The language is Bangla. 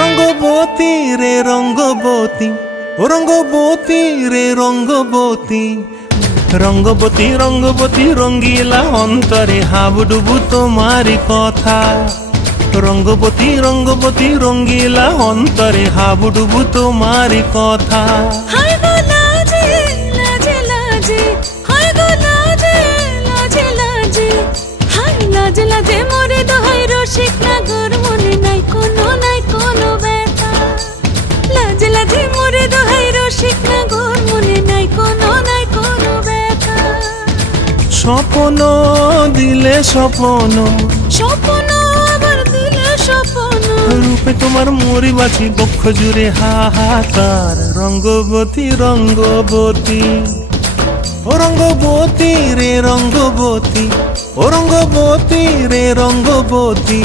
রঙ্গবতী রে রঙ্গবতী, ও রঙ্গবতী রে রঙ্গবতী, রঙ্গবতী রঙ্গবতী রঙ্গিলা অন্তরে হাবুডুবু তোমারি কথা। রঙ্গবতী রঙ্গবতী রঙ্গিলা অন্তরে হাবুডুবু তোমারি কথা। হায় গো লাজে লাজে লাজে, হায় গো লাজে লাজে লাজে, হায় লাজে লাজে মোরে দোহাই রসিক নাগর মনে নাই কোনো ব্যথা। লাজে লাজে মোরে দোহাই রসিক নাগর মনে নাই কোনো ব্যথা। স্বপ্ন দিলে স্বপ্ন, স্বপ্ন আবার দিলে স্বপ্ন, রূপে তোমার মরি বাঁচি বক্ষ জুড়ে হাহাকার। রঙ্গবতী রঙ্গবতী, ও রঙ্গবতী রে রঙ্গবতী, ও রঙ্গবতী রে রঙ্গবতী।